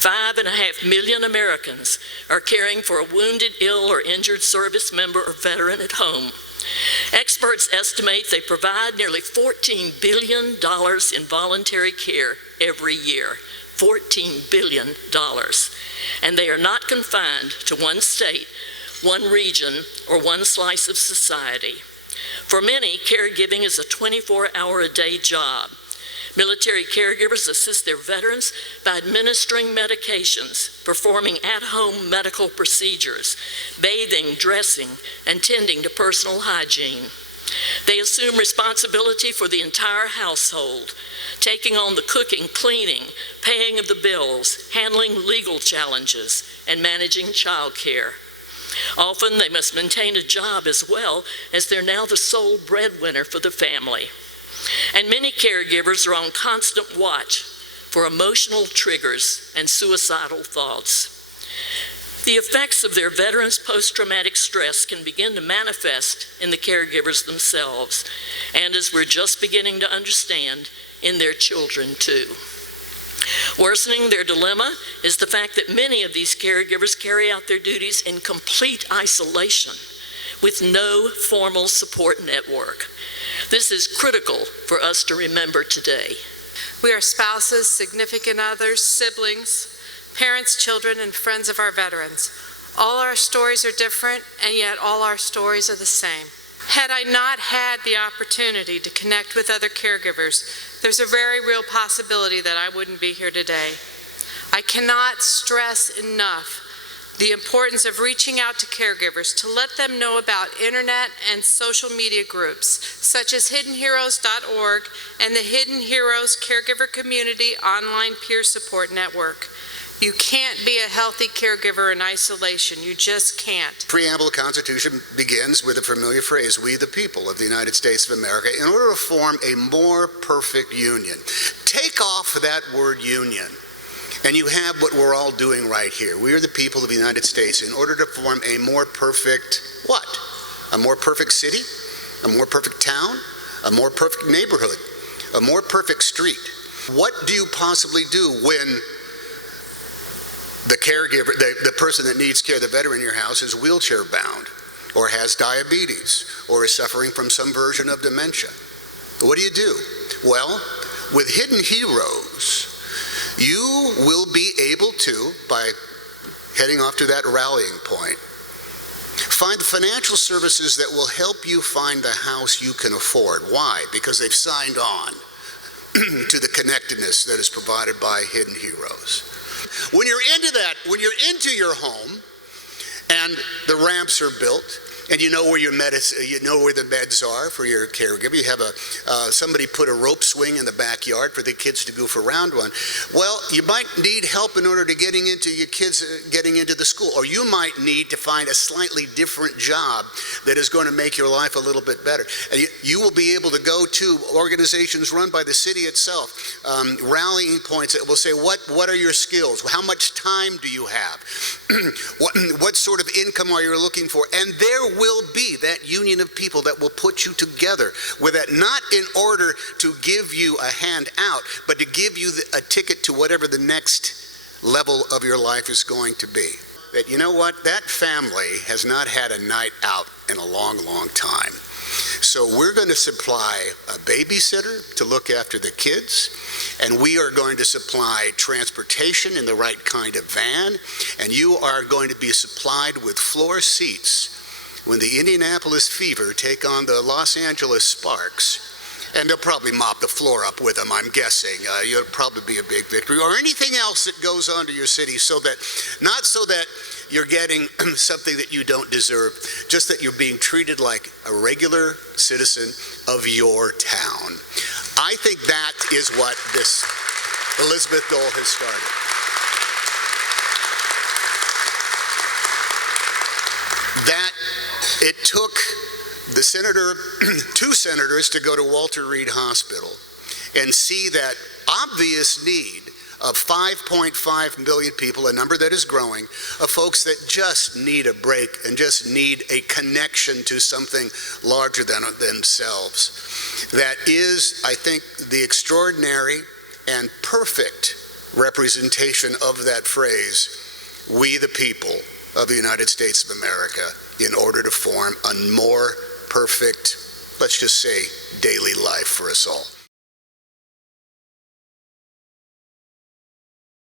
5.5 million Americans are caring for a wounded, ill, or injured service member or veteran at home. Experts estimate they provide nearly $14 billion in voluntary care every year. $14 billion. And they are not confined to one state, one region, or one slice of society. For many, caregiving is a 24-hour-a-day job. Military caregivers assist their veterans by administering medications, performing at-home medical procedures, bathing, dressing, and tending to personal hygiene. They assume responsibility for the entire household, taking on the cooking, cleaning, paying of the bills, handling legal challenges, and managing child care. Often they must maintain a job as well, as they're now the sole breadwinner for the family. And many caregivers are on constant watch for emotional triggers and suicidal thoughts. The effects of their veterans' post-traumatic stress can begin to manifest in the caregivers themselves, and as we're just beginning to understand, in their children too. Worsening their dilemma is the fact that many of these caregivers carry out their duties in complete isolation with no formal support network. This is critical for us to remember today. We are spouses, significant others, siblings, parents, children, and friends of our veterans. All our stories are different, and yet all our stories are the same. Had I not had the opportunity to connect with other caregivers, there's a very real possibility that I wouldn't be here today. I cannot stress enough the importance of reaching out to caregivers to let them know about internet and social media groups such as hiddenheroes.org and the Hidden Heroes Caregiver Community online peer support network. You can't be a healthy caregiver in isolation. You just can't. The preamble of the Constitution begins with a familiar phrase, we the people of the United States of America, in order to form a more perfect union. Take off that word union, and you have what we're all doing right here. We are the people of the United States in order to form a more perfect what? A more perfect city? A more perfect town? A more perfect neighborhood? A more perfect street? What do you possibly do when the caregiver, the person that needs care, the veteran in your house, is wheelchair bound, or has diabetes, or is suffering from some version of dementia? What do? Well, with Hidden Heroes, you will be able to, by heading off to that rallying point, find the financial services that will help you find the house you can afford. Why? Because they've signed on to the connectedness that is provided by Hidden Heroes. When you're into that, when you're into your home and the ramps are built and you know where your you know where the beds are for your caregiver, you have somebody put a rope swing in the backyard for the kids to goof around on. Well, you might need help in order to getting into your kids getting into the school, or you might need to find a slightly different job that is going to make your life a little bit better. And you will be able to go to organizations run by the city itself, rallying points that will say, what are your skills? How much time do you have? what sort of income are you looking for? And there will be that union of people that will put you together with that, not in order to give you a hand out, but to give you a ticket to whatever the next level of your life is going to be. That, you know what, that family has not had a night out in a long, long time. So we're going to supply a babysitter to look after the kids, and we are going to supply transportation in the right kind of van, and you are going to be supplied with floor seats when the Indianapolis Fever take on the Los Angeles Sparks. And they'll probably mop the floor up with them, I'm guessing. It'll probably be a big victory. Or anything else that goes on to your city, not so that you're getting something that you don't deserve, just that you're being treated like a regular citizen of your town. I think that is what this Elizabeth Dole has started. That it took the two senators to go to Walter Reed Hospital and see that obvious need of 5.5 million people, a number that is growing, of folks that just need a break and just need a connection to something larger than themselves. That is, I think, the extraordinary and perfect representation of that phrase, we the people of the United States of America, in order to form a more perfect, let's just say, daily life for us all.